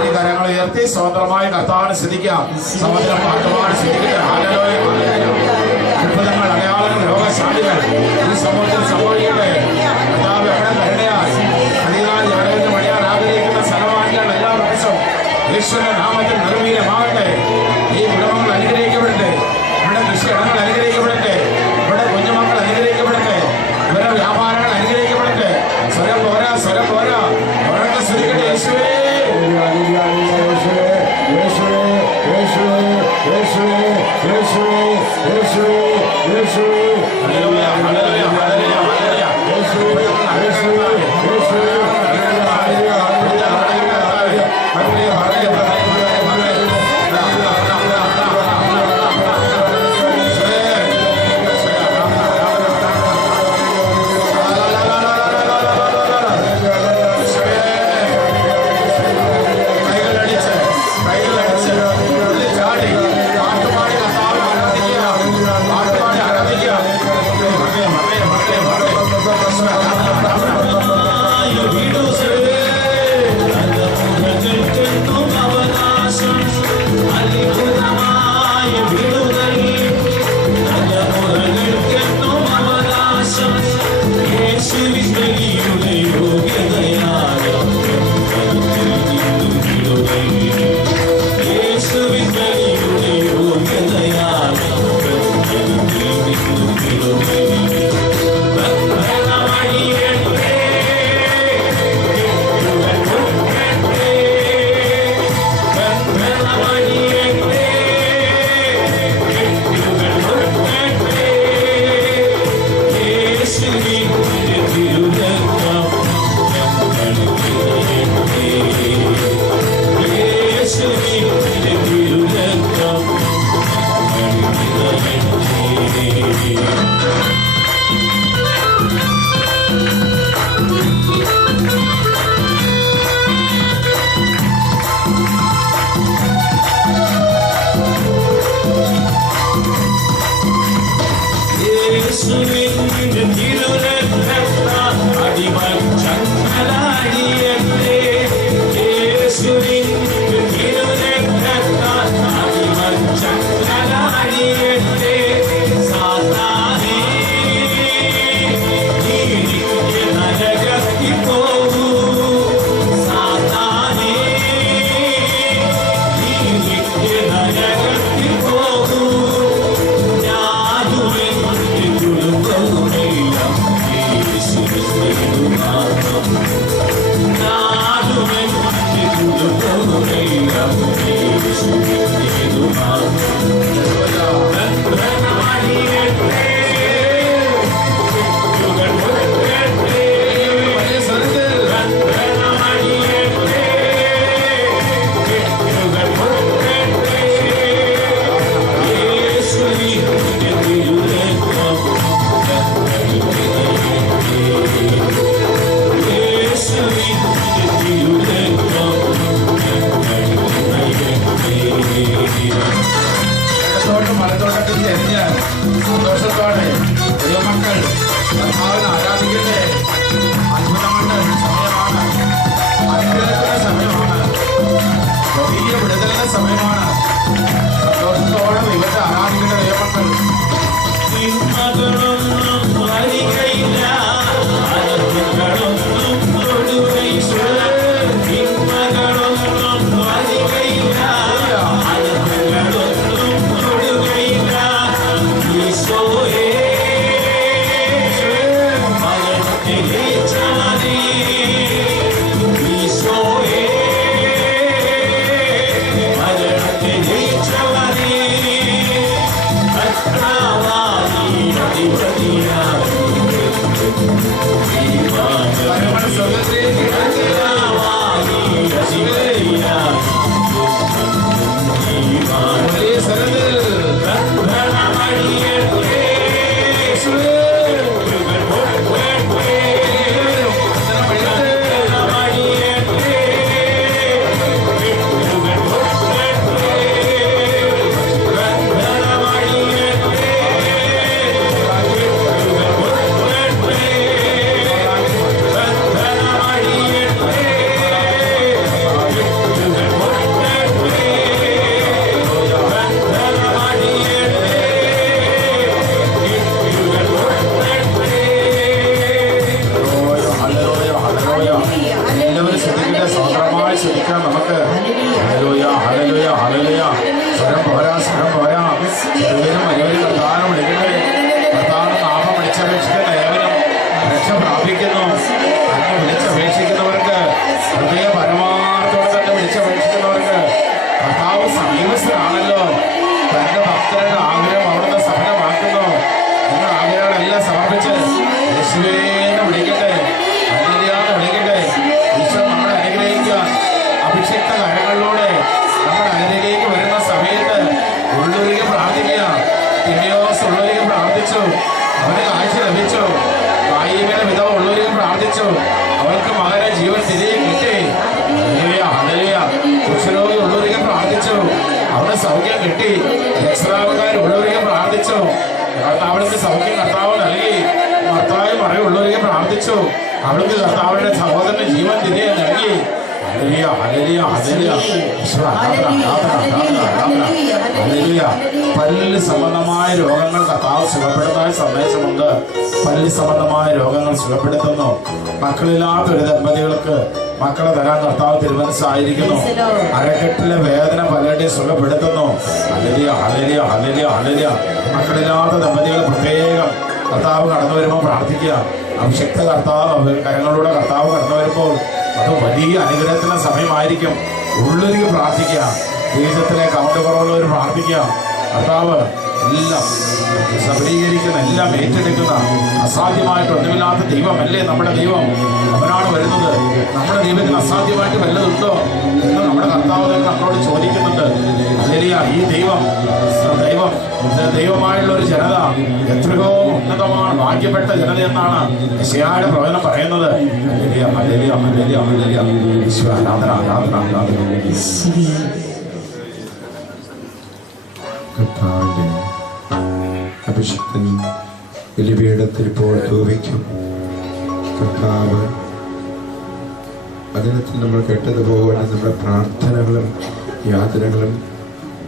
കരങ്ങൾ ഉയർത്തി സ്വതന്ത്രമായി കർത്താവിനെ ശ്രദ്ധിക്കാം. സമുദ്രം പാട്ടുപാട് ശ്രദ്ധിക്കട്ടെ. അത്ഭുതങ്ങൾ, അടയാളങ്ങൾ, രോഗശാന്തികൾ ഈ സമൂഹത്തിൽ സംഭവിക്കട്ടെ. കർത്താവ് എവിടെ കരുണയാൽ അധികാരി എവിടെ പണിയാൻ ആഗ്രഹിക്കുന്ന സ്ഥലമാക്കിയാൽ എല്ലാ പ്രാവശ്യം യേശുവിന്റെ നാമത്തിൽ നിർവീര്യമാകട്ടെ. ഈ കുടുംബങ്ങൾ അനുഗ്രഹിക്കപ്പെടട്ടെ. ഇവിടെ കൃഷിയിടങ്ങൾ അനുഗ്രഹിക്കപ്പെടട്ടെ. ഇവിടെ കുഞ്ഞുമക്കൾ അനുഗ്രഹിക്കപ്പെടട്ടെ. ഇവരുടെ വ്യാപാരങ്ങൾ അനുഗ്രഹിക്കപ്പെടട്ടെ. സ്വരം പോരാ, സ്വരം പോരാ, ഉറക്കെ ശ്രദ്ധിക്കട്ടെ. യേശുവേ, പാട്ടുപാടി ആരാധിക്കുക. ആരാധിക്കാം നമുക്ക്. Hallelujah, hallelujah, hallelujah. സ്വരം പോരാ, സ്വരം പോരാ. ചെറുതിനും വലിയവരും കർത്താവിനെ വിളിക്കട്ടെ. കർത്താവിന് നാമം വിളിച്ചപേക്ഷിക്കുന്ന ഏവനും രക്ഷ പ്രാപിക്കുന്നു. തന്നെ വിളിച്ചപേക്ഷിക്കുന്നവർക്ക്, ഹൃദയ പരമാർത്ഥത്തോടെ തന്നെ വിളിച്ചപേക്ഷിക്കുന്നവർക്ക് കർത്താവ് സമീപസ്ഥനാണല്ലോ. തന്റെ ഭക്തരുടെ ആഗ്രഹം അവിടുന്ന് സഫലമാക്കുന്നു. നിങ്ങൾ ആഗ്രഹങ്ങളെല്ലാം സമർപ്പിച്ച് യേശുവിനെ വിളിക്കട്ടെ, ഹല്ലേലൂയാന്ന് വിളിക്കട്ടെ. ഈശോ നമ്മളെ അനുഗ്രഹിക്കാൻ അഭിഷിക്ത കരങ്ങളിലൂടെ നമ്മുടെ അനുഗ്രഹിലേക്ക് വരുന്ന സമയത്ത് ഉള്ളൊരുക്കി പ്രാർത്ഥിക്കുക. തിമോഥെയോസ് ഉള്ളൊരുക്കി പ്രാർത്ഥിച്ചു, അവന് കാഴ്ച ലഭിച്ചു. കായികയുടെ വിധവ ഉള്ളൊരുക്കി പ്രാർത്ഥിച്ചു, അവൾക്ക് മകനെ ജീവൻ തിരികെ കിട്ടി. Hallelujah, hallelujah. കുഷ്ഠരോഗി ഉള്ളൊരുക്കി പ്രാർത്ഥിച്ചു, അവന് സൗഖ്യം കിട്ടി. രക്തസ്രാവക്കാർ ഉള്ളവരെ പ്രാർത്ഥിച്ചു, കർത്താവിന്റെ സൗഖ്യം കർത്താവ് നൽകി. കർത്താവ് മറയുള്ളവരെ പ്രാർത്ഥിച്ചു, അവൾക്ക് കർത്താവിന്റെ സഹോദരന് ജീവൻ തിരികെ നൽകി. Hallelujah, hallelujah, hallelujah. ഹല്ലേലൂയ. പല്ല് സംബന്ധമായ രോഗങ്ങൾ കർത്താവ് സുഖപ്പെടുത്താൻ സന്ദേശമുണ്ട്. പല്ല് സംബന്ധമായ രോഗങ്ങൾ സുഖപ്പെടുത്തുന്നു. മക്കളില്ലാത്ത ഒരു ദമ്പതികൾക്ക് മക്കളെ തരാൻ കർത്താവ് തിരുമനസ്സായിരിക്കുന്നു. അരക്കെട്ടിലെ വേദന പലരുടെയും സുഖപ്പെടുത്തുന്നു. Hallelujah, hallelujah, hallelujah, hallelujah. മക്കളില്ലാത്ത ദമ്പതികൾ പ്രത്യേകം കർത്താവ് കടന്നു വരുമ്പോൾ പ്രാർത്ഥിക്കുക. അഭിഷിക്ത കർത്താവ് കരങ്ങളിലൂടെ കർത്താവ് കടന്നു വരുമ്പോൾ അത് വലിയ അനുഗ്രഹത്തിന് സമയമായിരിക്കും. ഉള്ളൊരുക്കി പ്രാർത്ഥിക്കുക. ദേശത്തിലെ കൗണ്ട് കുറവുള്ളവർ പ്രാർത്ഥിക്കുക. കർത്താവ് എല്ലാം സബലീകരിക്കുന്ന, എല്ലാം ഏറ്റെടുക്കുന്ന, അസാധ്യമായിട്ട് ഒന്നുമില്ലാത്ത ദൈവമല്ലേ നമ്മുടെ ദൈവം. അവനാണ് വരുന്നത്. നമ്മുടെ ദൈവത്തിന് അസാധ്യമായിട്ട് വല്ലതുണ്ടോ എന്ന് നമ്മുടെ കർത്താവ് നമ്മളോട് ചോദിക്കുന്നുണ്ട്. ഹല്ലേലൂയ. ഈ ദൈവമായുള്ള ഒരു ജനത എത്രയോ ഉന്നതമാണ്, ഭാഗ്യപ്പെട്ട ജനത എന്നാണ് യെശയ്യായുടെ പ്രവചനം പറയുന്നത്. ഹല്ലേലൂയ, ഹല്ലേലൂയ, ഹല്ലേലൂയ, ഹല്ലേലൂയ. ഈശോ ആരാധന, ആരാധന, ആരാധന. കർത്താവിന്റെ അഭിഷിക്തൻ ബലിപീഠത്തിൽ ഇപ്പോൾ ധൂപിക്കും. കർത്താവ് വചനത്തിൽ നമ്മൾ കേട്ടതുപോലെ നമ്മുടെ പ്രാർത്ഥനകളും യാതനകളും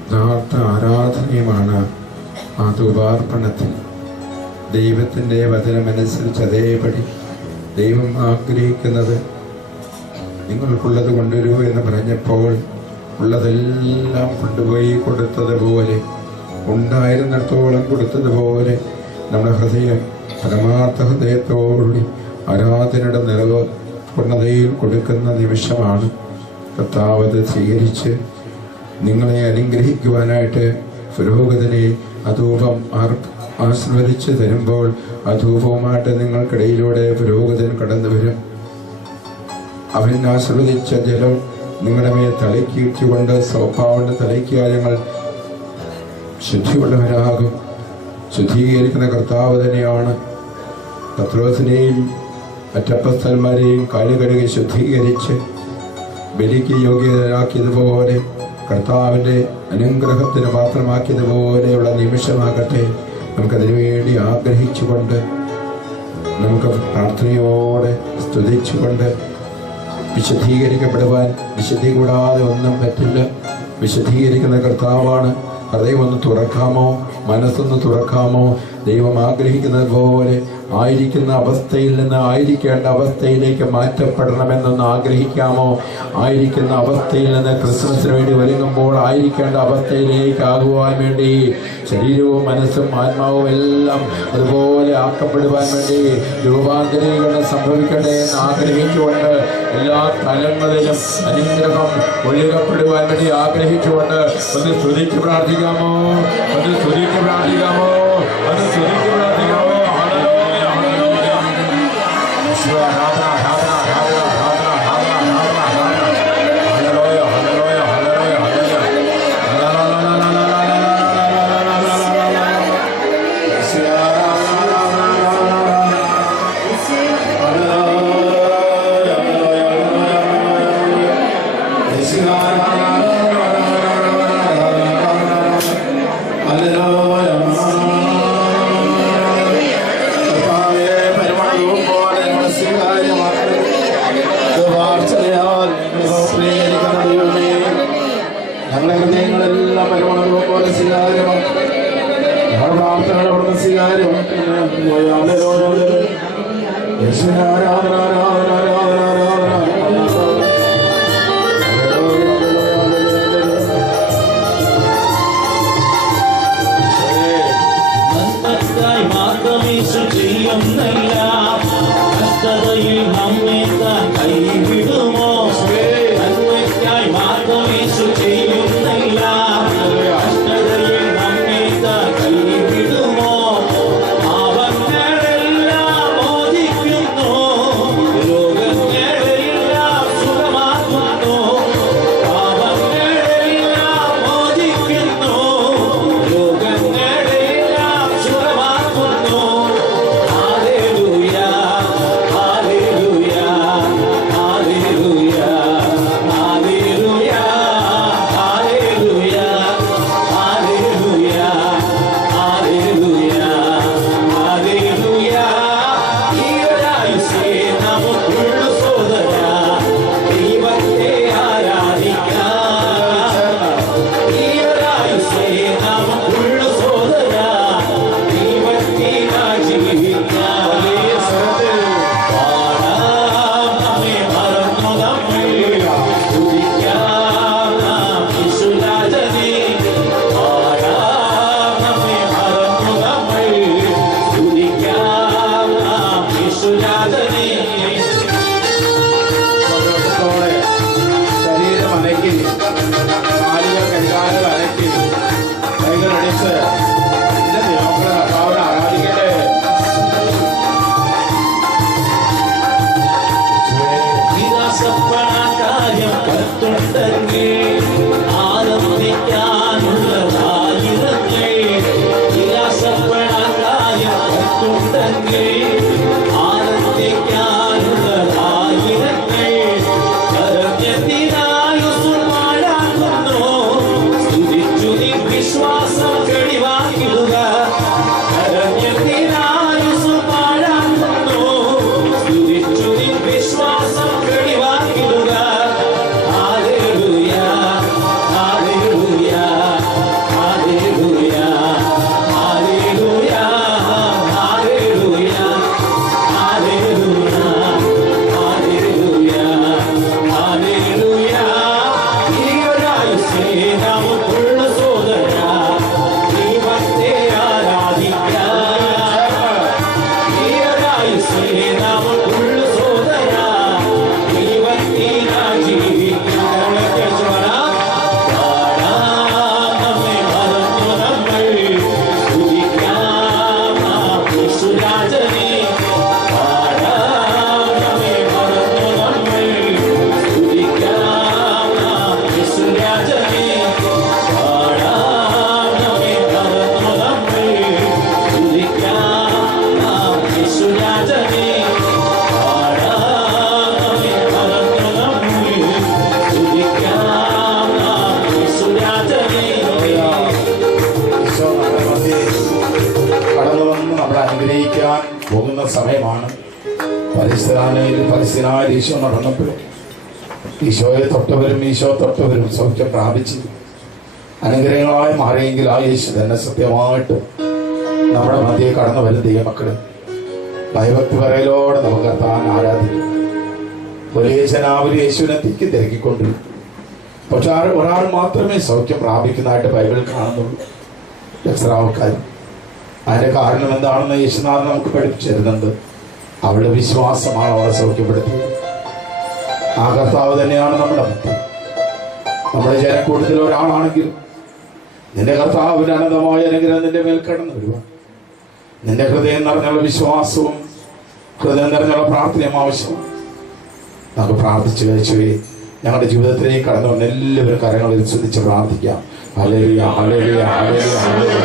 യഥാർത്ഥ ആരാധനയുമാണ് ആ ധൂപാർപ്പണത്തിൽ. ദൈവത്തിൻ്റെ വചനമനുസരിച്ച് അതേപടി ദൈവം ആഗ്രഹിക്കുന്നത് നിങ്ങൾക്കുള്ളത് കൊണ്ടുവരൂ എന്ന് പറഞ്ഞപ്പോൾ ഉള്ളതെല്ലാം കൊണ്ടുപോയി കൊടുത്തതുപോലെ, ഉണ്ടായിരുന്നിടത്തോളം കൊടുത്തതുപോലെ നമ്മുടെ ഹൃദയം പരമാർത്ഥ ഹൃദയത്തോടുകൂടി ആരാധനയുടെ നിറവ് പൂർണ്ണതയിൽ കൊടുക്കുന്ന നിമിഷമാണ്. കർത്താവ് സ്വീകരിച്ച് നിങ്ങളെ അനുഗ്രഹിക്കുവാനായിട്ട് പുരോഹിതനെ അധൂപം ആശീർവദിച്ച് തരുമ്പോൾ അധൂപവുമായിട്ട് നിങ്ങൾക്കിടയിലൂടെ പുരോഹിതൻ കടന്നു വരും. അവൻ ആശീർവദിച്ച ജലം നിങ്ങളുടെ മേൽ തലയ്ക്കുകൊണ്ട് സോപ്പാവുണ്ട് തലയ്ക്കുക. ഞങ്ങൾ ശുദ്ധിയുള്ളവരാകും. ശുദ്ധീകരിക്കുന്ന കർത്താവ് തന്നെയാണ്. പത്രോസിനെയും മറ്റപ്പസ്തന്മാരെയും കാലുകഴുകി ശുദ്ധീകരിച്ച് ബലിക്ക് യോഗ്യരാക്കിയതുപോലെ, കർത്താവിൻ്റെ അനുഗ്രഹത്തിന് പാത്രമാക്കിയതുപോലെയുള്ള നിമിഷമാകട്ടെ. നമുക്കതിനു വേണ്ടി ആഗ്രഹിച്ചുകൊണ്ട്, നമുക്ക് പ്രാർത്ഥനയോടെ സ്തുതിച്ചുകൊണ്ട് വിശുദ്ധീകരിക്കപ്പെടുവാൻ, വിശുദ്ധി കൂടാതെ ഒന്നും പറ്റില്ല. വിശുദ്ധീകരിക്കുന്ന കർത്താവാണ്. ഹൃദയം ഒന്ന് തുറക്കാമോ? മനസ്സൊന്ന് തുറക്കാമോ? ദൈവം ആഗ്രഹിക്കുന്നത് പോലെ ആയിരിക്കുന്ന അവസ്ഥയിൽ നിന്ന് ആയിരിക്കേണ്ട അവസ്ഥയിലേക്ക് മാറ്റപ്പെടണമെന്നൊന്ന് ആഗ്രഹിക്കാമോ? ആയിരിക്കുന്ന അവസ്ഥയിൽ നിന്ന് ക്രിസ്മസിന് വേണ്ടി ഒരുങ്ങുമ്പോൾ ആയിരിക്കേണ്ട അവസ്ഥയിലേക്ക് ആകുവാൻ വേണ്ടി ശരീരവും മനസ്സും ആത്മാവും എല്ലാം അതുപോലെ ആക്കപ്പെടുവാൻ വേണ്ടി രൂപാന്തരീകരണം സംഭവിക്കട്ടെ എന്ന് ആഗ്രഹിച്ചുകൊണ്ട്, എല്ലാ തലങ്ങളിലും അനുഗ്രഹം ഒഴുകപ്പെടുവാൻ വേണ്ടി ആഗ്രഹിച്ചുകൊണ്ട് ഒന്ന് സ്തുതിച്ച് പ്രാർത്ഥിക്കാമോ? ഒന്ന് സ്തുതിച്ച് പ്രാർത്ഥിക്കാമോ? ഒന്ന് സ്തുതിച്ച് പ്രാർത്ഥിക്കാമോ? ഞങ്ങളുടെ ഹൃദയങ്ങളെല്ലാം പരിമളങ്ങൾ പോലെ സ്വീകാര്യമാണ്. ഞങ്ങളുടെ പ്രാർത്ഥനകൾ അവിടുന്ന് സ്വീകാര്യമാണ്. ആരാധന, ആരാധന, ആരാധന, ആരാധന, ആരാധന. പോകുന്ന സമയമാണ്. പലസ്തീനായ ഈശോ നടന്നപ്പോൾ ഈശോയെ തൊട്ടവരും ഈശോ തൊട്ടവരും സൗഖ്യം പ്രാപിച്ചു അനുഗ്രഹങ്ങളായി മാറിയെങ്കിൽ ആ യേശു തന്നെ സത്യമായിട്ട് നമ്മുടെ മധ്യേ കടന്നു വരും ദൈവമക്കള്. ഭയഭക്തി പറയലോടെ നമുക്ക് കർത്താവിനെ ആരാധിക്കും. വലിയ ജനാവലി യേശുവിനെ തിരക്കിക്കൊണ്ടിരുന്നു. പക്ഷെ ഒരാൾ മാത്രമേ സൗഖ്യം പ്രാപിക്കുന്നതായിട്ട് ബൈബിളിൽ കാണുന്നുള്ളൂ, എത്ര ആൾക്കാർ. അതിന്റെ കാരണം എന്താണെന്ന് യേശുനാഥൻ നമുക്ക് പഠിപ്പിച്ചു തരുന്നുണ്ട്. അവളുടെ വിശ്വാസമാണ് അവളെ സൗഖ്യപ്പെടുത്തിയത്. ആ കർത്താവ് തന്നെയാണ് നമ്മുടെ മധ്യ. നമ്മുടെ ജനക്കൂട്ടത്തിൽ ഒരാളാണെങ്കിലും നിന്റെ കർത്താവിന്റെ അനന്തമായ അനുഗ്രഹം നിന്റെ മേൽ കടന്നു വരുവാൻ നിന്റെ ഹൃദയം നിറഞ്ഞുള്ള വിശ്വാസവും ഹൃദയം നിറഞ്ഞുള്ള പ്രാർത്ഥനയും ആവശ്യമാണ്. നമുക്ക് പ്രാർത്ഥിച്ചു കഴിച്ചുവേ ഞങ്ങളുടെ ജീവിതത്തിലേക്ക് കടന്നു വന്ന എല്ലാവരും കരങ്ങളിൽ ശ്രദ്ധിച്ച് പ്രാർത്ഥിക്കാം. Hallelujah, hallelujah, hallelujah, hallelujah.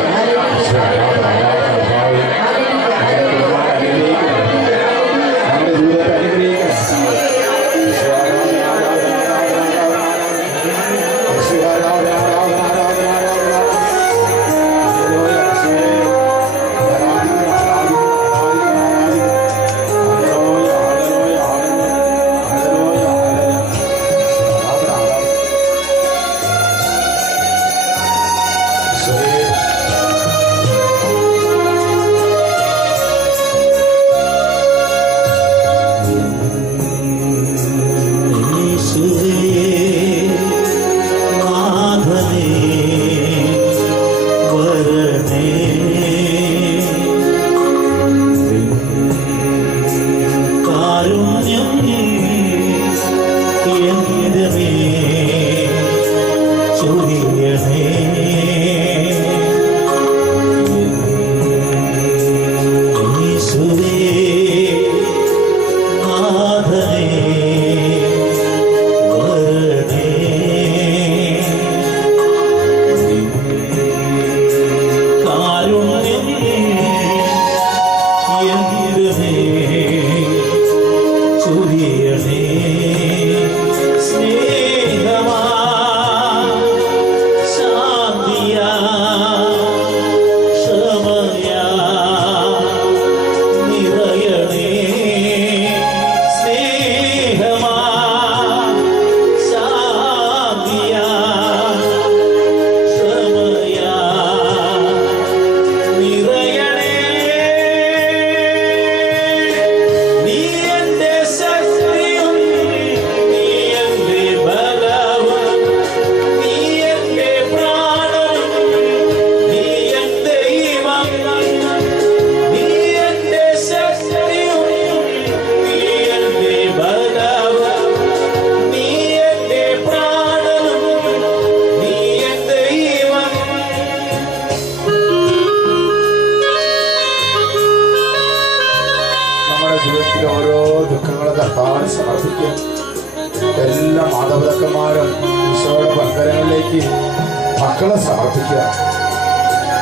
കർത്താവിലേക്ക് മക്കളെ സമർപ്പിക്കുക.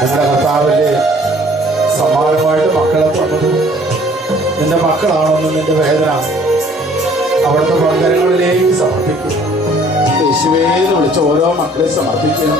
നിങ്ങളുടെ കർത്താവിന്റെ സമ്മാനമായിട്ട് മക്കളെ തന്നത് നിന്റെ മക്കളാണെന്ന് നിന്റെ വേദന അവിടുത്തെ പ്രവർത്തനങ്ങളിലേക്ക് സമർപ്പിക്കുക. യേശുവേന്ന് വിളിച്ച് ഓരോ മക്കളെ സമർപ്പിക്കുക.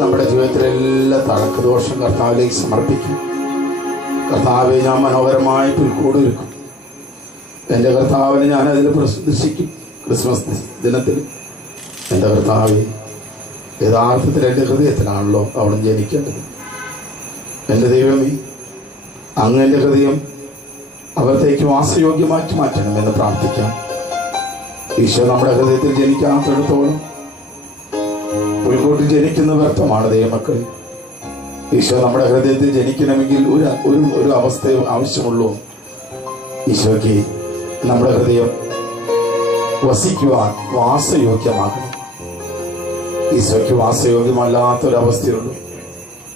നമ്മുടെ ജീവിതത്തിലെ എല്ലാ തഴക്കദോഷം കർത്താവിലേക്ക് സമർപ്പിക്കും. കർത്താവെ, ഞാൻ മനോഹരമായ പുൽക്കൂടൊരുക്കും. എൻ്റെ കർത്താവിനെ ഞാൻ അതിൽ പ്രദർശിക്കും. ക്രിസ്മസ് ദിനത്തിൽ എൻ്റെ കർത്താവെ, യഥാർത്ഥത്തിൽ എൻ്റെ ഹൃദയത്തിലാണല്ലോ അവിടെ ജനിക്കേണ്ടത്. എൻ്റെ ദൈവമേ, അങ്ങ് എൻ്റെ ഹൃദയം അവിടത്തേക്ക് വാസയോഗ്യമാക്കി മാറ്റണമെന്ന് പ്രാർത്ഥിക്കാം. ഈശോ നമ്മുടെ ഹൃദയത്തിൽ ജനിക്കാത്തിടത്തോളം പുൽക്കൂട്ടിൽ ജനിക്കുന്ന വ്യർത്ഥമാണ് ദൈവമക്കൾ. ഈശോ നമ്മുടെ ഹൃദയത്തിൽ ജനിക്കണമെങ്കിൽ ഒരു അവസ്ഥ ആവശ്യമുള്ളൂ. ഈശോയ്ക്ക് നമ്മുടെ ഹൃദയം വസിക്കുവാൻ വാസയോഗ്യമാകണം. ഈശോയ്ക്ക് വാസയോഗ്യമല്ലാത്തൊരവസ്ഥയുള്ളൂ,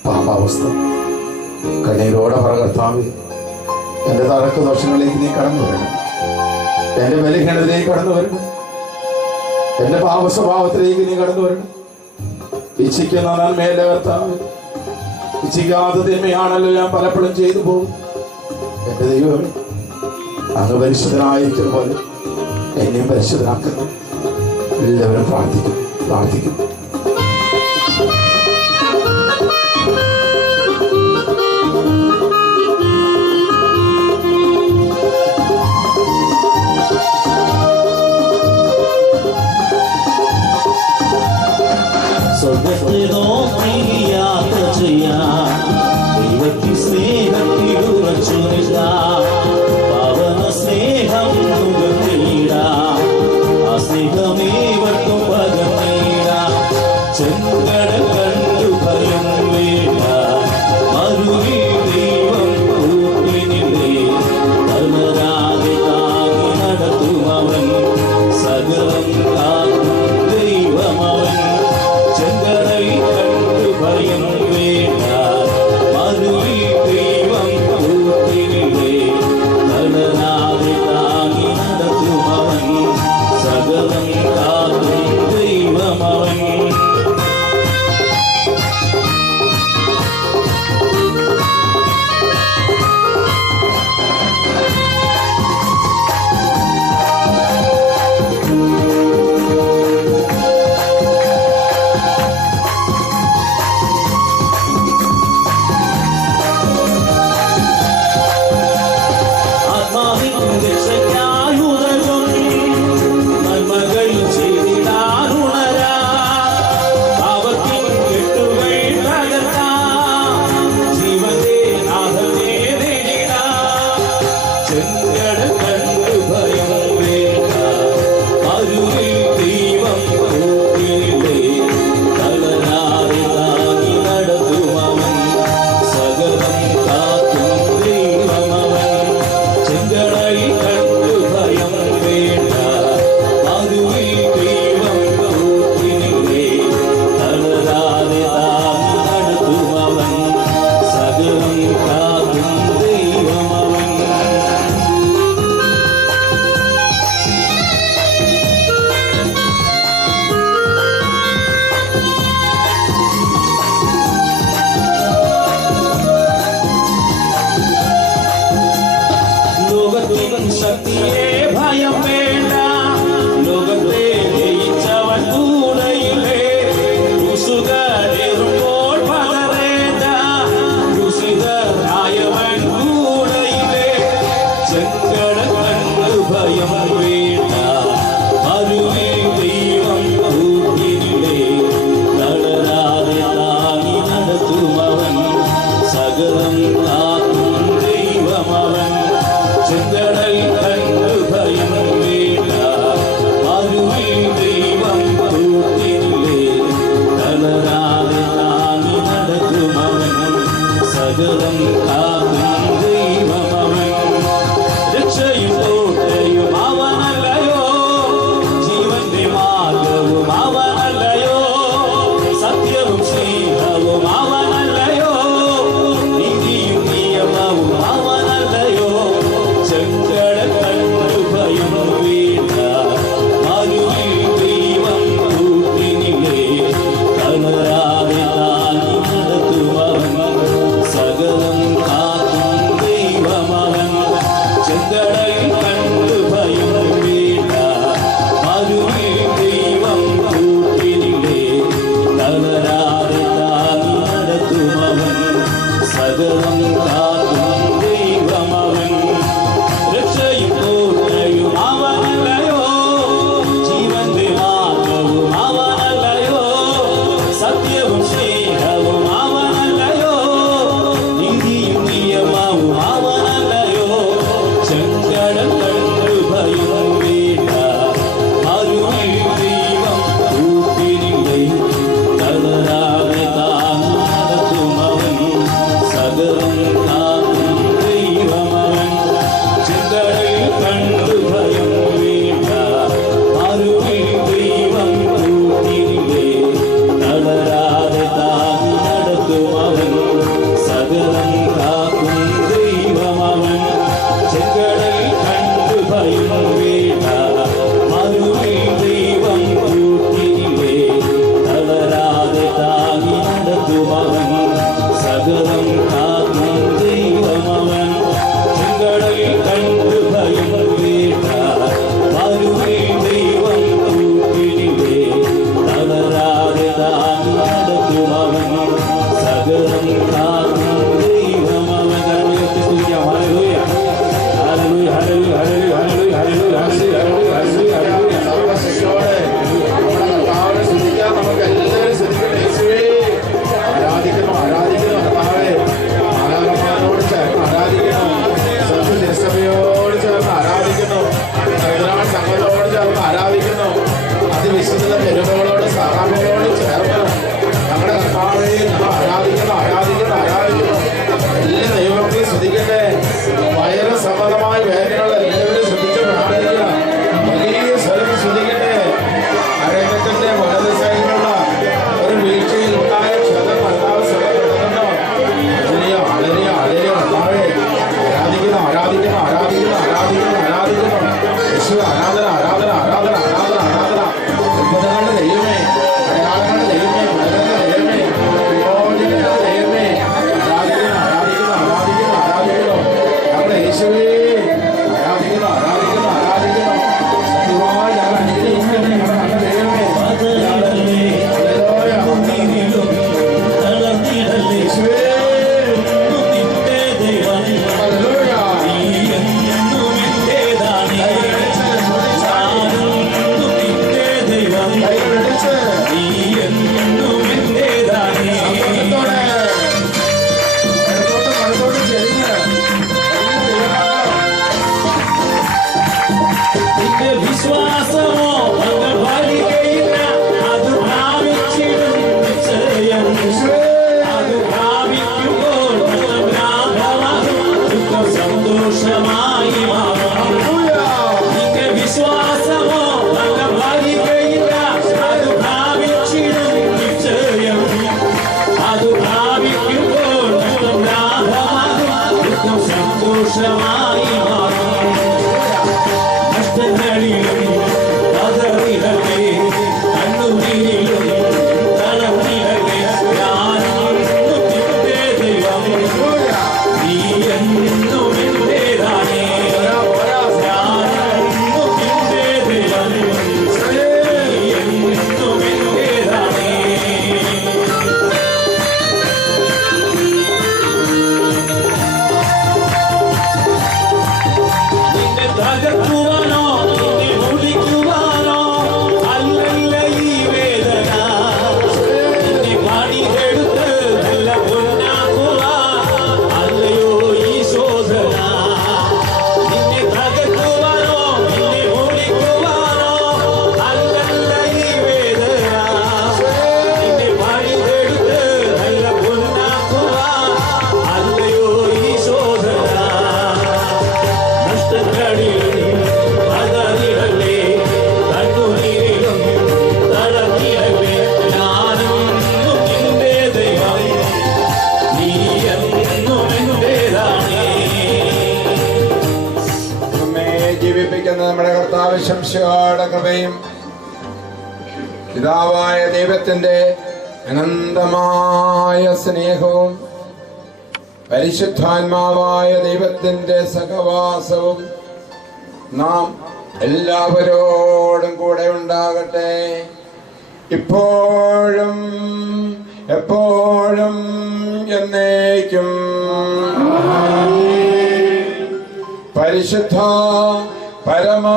പാപാവസ്ഥ. കണ്ണീരോടെ പറ, കർത്താവേ, എൻ്റെ തഴക്ക ദോഷങ്ങളിലേക്ക് നീ കടന്നു വരണം. എൻ്റെ ബലഹീനതയിലേക്ക് കടന്നു വരണം. എൻ്റെ പാപസ്വഭാവത്തിലേക്ക് നീ കടന്നു വരണം. ഇച്ഛിക്കുന്ന നന്മയല്ല കർത്താവ്, ഇച്ഛിക്കാത്ത തിന്മയാണല്ലോ ഞാൻ പലപ്പോഴും ചെയ്തു പോകും. എൻ്റെ ദൈവമേ, അങ്ങ് പരിശുദ്ധനായിരിക്കും പോലെ എന്നെയും പരിശുദ്ധനാക്കുന്നു. എല്ലാവരും പ്രാർത്ഥിക്കും. ദൈവത്തി സ്നേഹത്തിലുറച്ചുനില്ല, പവന സ്നേഹം നുകർന്നിട, ആ സ്നേഹമേവർക്കും പകർന്നിട. ചെങ്കട കണ്ടു ഭയം വേണ്ട, മറുപടി ദൈവം കൂട്ടിനില്ലേ. തളരാതെ താങ്ങി നടത്തുമവൻ, സകലം കാക്കും ദൈവമവൻ. ചെങ്കടയിൽ കണ്ടു ഭയം ഭയം വേണ്ട ലോകത്തെ ജയിച്ചവൻ കൂടെയില്ലേ ക്രൂശുകളേറുമ്പോൾ പതറേണ്ട ക്രൂശിതനായവൻ കൂടെയില്ലേ ചെങ്കടൽ കണ്ടു ഭയം വേണ്ട അരുവേ ദൈവം കൂട്ടിനില്ലേ തളരാതെ താങ്ങി നടത്തുമവൻ സകലം കാക്കും ദൈവമവൻ ചെങ്കടൽ കണ്ടു ഭയം വേണ്ട അരുവേ ദൈവം കൂട്ടിനില്ലേ തളരാതെ താങ്ങി നടത്തുമവൻ സകലം കാക്കും ദൈവമവൻ രക്ഷയും കോട്ടയും അവനല്ലയോ ജീവന്റെ മാർഗവും അവനല്ലയോ സത്യവും സ്നേഹവും അവനല്ലയോ നീതിയും നിയമവും അവനല്ലയോ ചെങ്കടൽ കണ്ടു ഭയം വേണ്ട അരുവേ ദൈവം കൂട്ടിനില്ലേ തളരാതെ താങ്ങി നടത്തുമവൻ സകലം കാക്കും ദൈവമവൻ ചെങ്കടൽ കണ്ടു ഭയം വേണ്ട അരുവേ ദൈവം കൂട്ടിനില്ലേ തളരാതെ താങ്ങി നടത്തുമവൻ സകലം കാക്കും ദൈവമവൻ രക്ഷയും കോട്ടയും അവനല്ലയോ ജീവന്റെ മാർഗവും അവനല്ലയോ സത്യവും സ്നേഹവും അവനല്ലയോ നീതിയും നിയമവും അവനല്ലയോ ചെങ്കടൽ കണ്ടു ഭയം വേണ്ട അരുവേ ദൈവം കൂട്ടിനില്ലേ തളരാതെ താങ്ങി നടത്തുമവൻ സകലം കാക്കും ദൈവമവൻ ചെങ്കടൽ കണ്ടു ഭയം വേണ്ട അരുവേ ദൈവം കൂട്ടിനില്ലേ തളരാതെ താങ്ങി നടത്തുമവൻ സകലം കാക്കും ദൈവമവൻ ചെങ്കടൽ കണ്ടു ഭയം വേണ്ട അരുവേ ദൈവം കൂട്ടിനില്ലേ തളരാതെ താങ്ങി നടത്തുമവൻ സകലം കാക്കും ദൈവമവൻ ചെങ്കടൽ കണ്ടു ഭയം വേണ്ട അരുവേ ദൈവം കൂട്ടിനില്ലേ തളരാതെ താങ്ങി നടത്തുമവൻ സകലം കാക്കും ദൈവമവൻ hallelujah hallelujah hallelujah hallelujah hallelujah hallelujah hallelujah സർവശക്തിയോടെ നമ്മുടെ കർത്താവിനെ സ്തുതിക്കാൻ നമുക്ക് എല്ലാവരും ശ്രദ്ധിക്കട്ടെ. യേശുവേ ആരാധിക്കണം ആരാധിക്കണം കർത്താവേ മാലാഖമാരോട് ചേർന്ന് ആരാധിക്കണം സത്യനിഷ്ഠയോട് ചേർന്ന് ആരാധിക്കണം ഹൈദരാബാദ് സംഘത്തോട് ചേർന്ന് ആരാധിക്കണം അതിവിശുദ്ധ പെരുമകളോട് സഹാബങ്ങളോട് ചേർന്ന് ഞങ്ങളുടെ കർത്താവെ ഞങ്ങൾ ആരാധിക്കണം ആരാധിക്കണം ഈശോയുടെ കൃപയും പിതാവായ ദൈവത്തിന്റെ അനന്തമായ സ്നേഹവും പരിശുദ്ധാത്മാവായ ദൈവത്തിന്റെ സഹവാസവും നാം എല്ലാവരോടും കൂടെ ഉണ്ടാകട്ടെ, ഇപ്പോഴും എപ്പോഴും എന്നേക്കും. പരിശുദ്ധ പരമാ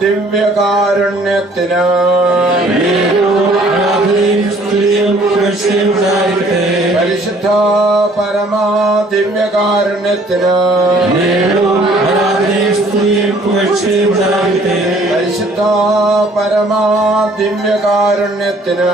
ദിവ്യകാരുണ്യത്തിന് പരിശുദ്ധ പരമാ ദിവ്യകാരുണ്യത്തിന് പരിശുദ്ധ പരമാ ദിവ്യകാരുണ്യത്തിന്